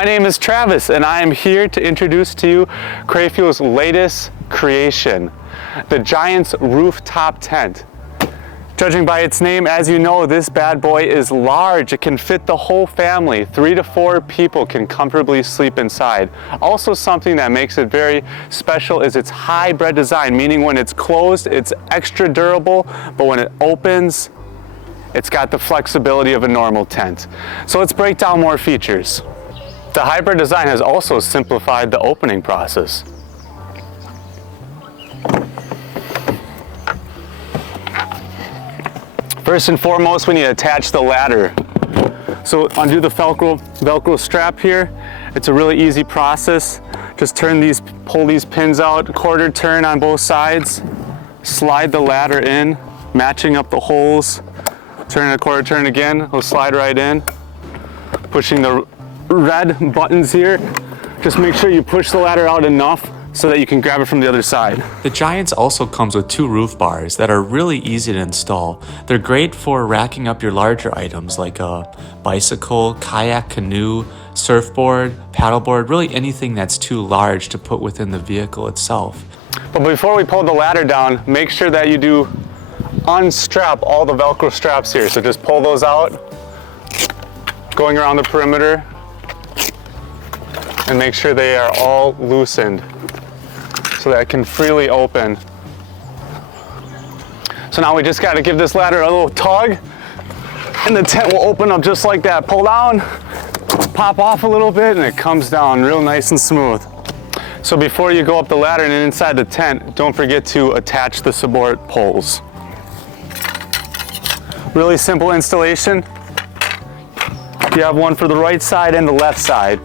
My name is Travis and I am here to introduce to you Crafuel's latest creation, the Giant's Rooftop Tent. Judging by its name, as you know, this bad boy is large. It can fit the whole family. 3 to 4 people can comfortably sleep inside. Also, something that makes it very special is its hybrid design, meaning when it's closed, it's extra durable, but when it opens, it's got the flexibility of a normal tent. So let's break down more features. The hybrid design has also simplified the opening process. First and foremost, we need to attach the ladder. So undo the Velcro strap here. It's a really easy process. Just pull these pins out, quarter turn on both sides, slide the ladder in, matching up the holes, turn a quarter turn again, it'll slide right in. Pushing the red buttons here, just make sure you push the ladder out enough so that you can grab it from the other side. The Giants also comes with 2 roof bars that are really easy to install. They're great for racking up your larger items like a bicycle, kayak, canoe, surfboard, paddleboard, really anything that's too large to put within the vehicle itself. But before we pull the ladder down, make sure that you do unstrap all the Velcro straps here. So just pull those out, going around the perimeter, and make sure they are all loosened so that it can freely open. So now we just got to give this ladder a little tug and the tent will open up just like that. Pull down, pop off a little bit, and it comes down real nice and smooth. So before you go up the ladder and inside the tent, don't forget to attach the support poles. Really simple installation. You have one for the right side and the left side.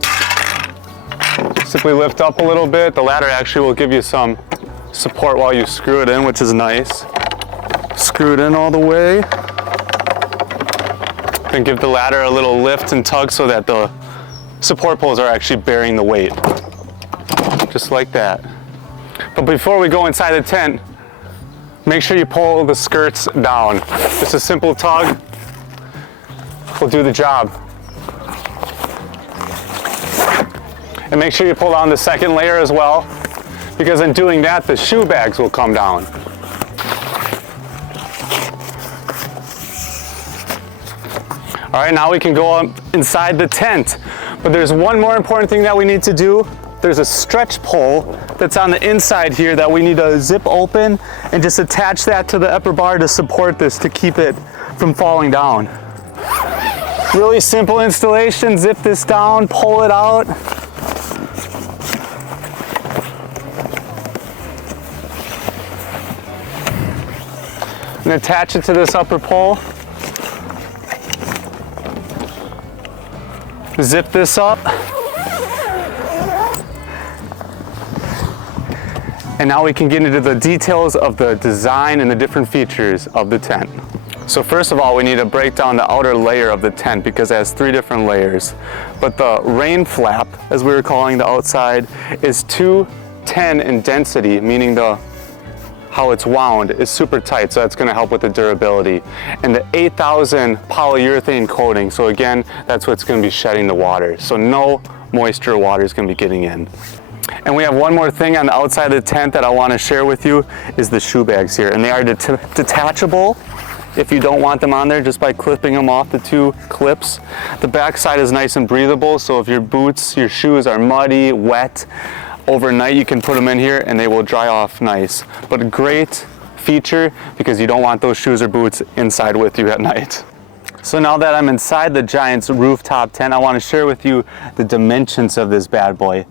Simply lift up a little bit. The ladder actually will give you some support while you screw it in, which is nice. Screw it in all the way. Then give the ladder a little lift and tug so that the support poles are actually bearing the weight. Just like that. But before we go inside the tent, make sure you pull the skirts down. Just a simple tug will do the job. And make sure you pull down the second layer as well, because in doing that, the shoe bags will come down. All right, now we can go up inside the tent. But there's one more important thing that we need to do. There's a stretch pole that's on the inside here that we need to zip open and just attach that to the upper bar to support this, to keep it from falling down. Really simple installation. Zip this down, pull it out. And attach it to this upper pole. Zip this up. And now we can get into the details of the design and the different features of the tent. So first of all, we need to break down the outer layer of the tent because it has 3 different layers. But the rain flap, as we were calling the outside, is 210 in density, meaning how it's wound is super tight, so that's going to help with the durability. And the 8,000 polyurethane coating, so again, that's what's going to be shedding the water. So no moisture or water is going to be getting in. And we have one more thing on the outside of the tent that I want to share with you is the shoe bags here. And they are detachable if you don't want them on there, just by clipping them off the 2 clips. The back side is nice and breathable, so if your boots, your shoes are muddy, wet, overnight you can put them in here and they will dry off nice. But a great feature because you don't want those shoes or boots inside with you at night. So now that I'm inside the Giant's Rooftop tent, I want to share with you the dimensions of this bad boy.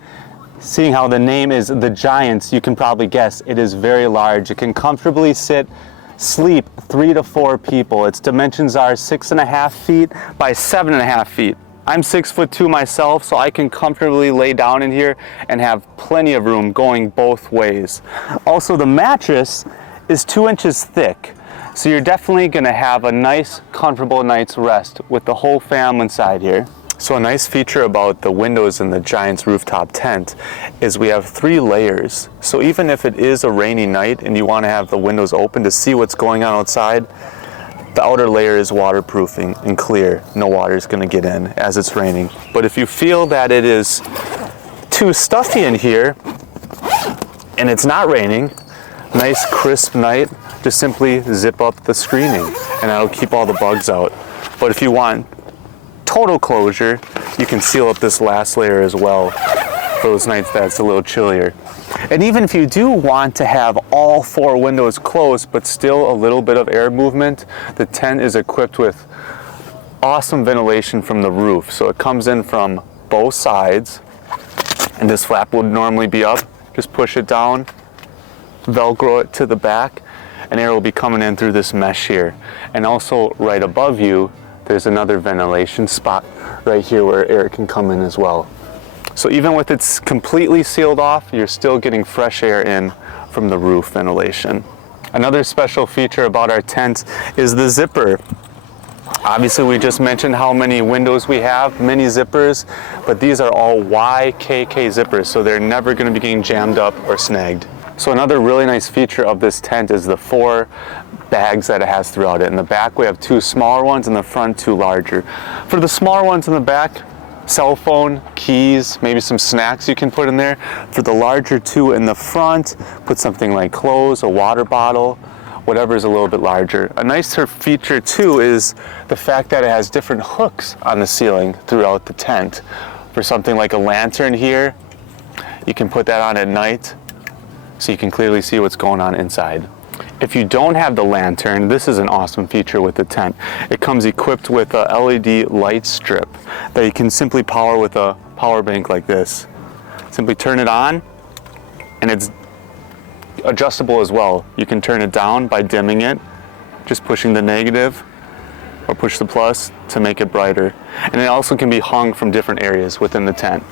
Seeing how the name is the Giants, you can probably guess it is very large. It can comfortably sleep 3 to 4 people. Its dimensions are 6.5 feet by 7.5 feet. I'm 6'2" myself, so I can comfortably lay down in here and have plenty of room going both ways. Also, the mattress is 2 inches thick, so you're definitely gonna have a nice, comfortable night's rest with the whole fam inside here. So a nice feature about the windows in the Giant's Rooftop tent is we have 3 layers. So even if it is a rainy night and you want to have the windows open to see what's going on outside, the outer layer is waterproofing and clear. No water is going to get in as it's raining. But if you feel that it is too stuffy in here and it's not raining, nice crisp night, just simply zip up the screening and that'll keep all the bugs out. But if you want total closure, you can seal up this last layer as well for those nights that's a little chillier. And even if you do want to have all 4 windows closed but still a little bit of air movement, the tent is equipped with awesome ventilation from the roof. So it comes in from both sides, and this flap would normally be up. Just push it down, Velcro it to the back, and air will be coming in through this mesh here. And also right above you, there's another ventilation spot right here where air can come in as well. So even with it's completely sealed off, you're still getting fresh air in from the roof ventilation. Another special feature about our tent is the zipper. Obviously, we just mentioned how many windows we have, many zippers, but these are all YKK zippers, so they're never going to be getting jammed up or snagged. So another really nice feature of this tent is the 4 bags that it has throughout it. In the back, we have 2 smaller ones, in the front 2 larger. For the smaller ones in the back, cell phone, keys, maybe some snacks you can put in there. For the larger 2 in the front, put something like clothes, a water bottle, whatever is a little bit larger. A nicer feature too is the fact that it has different hooks on the ceiling throughout the tent. For something like a lantern here, you can put that on at night so you can clearly see what's going on inside. If you don't have the lantern, this is an awesome feature with the tent. It comes equipped with a LED light strip that you can simply power with a power bank like this. Simply turn it on, and it's adjustable as well. You can turn it down by dimming it, just pushing the negative or push the plus to make it brighter. And it also can be hung from different areas within the tent.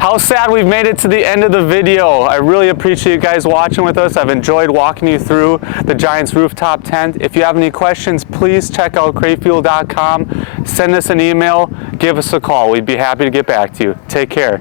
How sad we've made it to the end of the video. I really appreciate you guys watching with us. I've enjoyed walking you through the Giants rooftop tent. If you have any questions, please check out Crafuel.com. Send us an email, give us a call. We'd be happy to get back to you. Take care.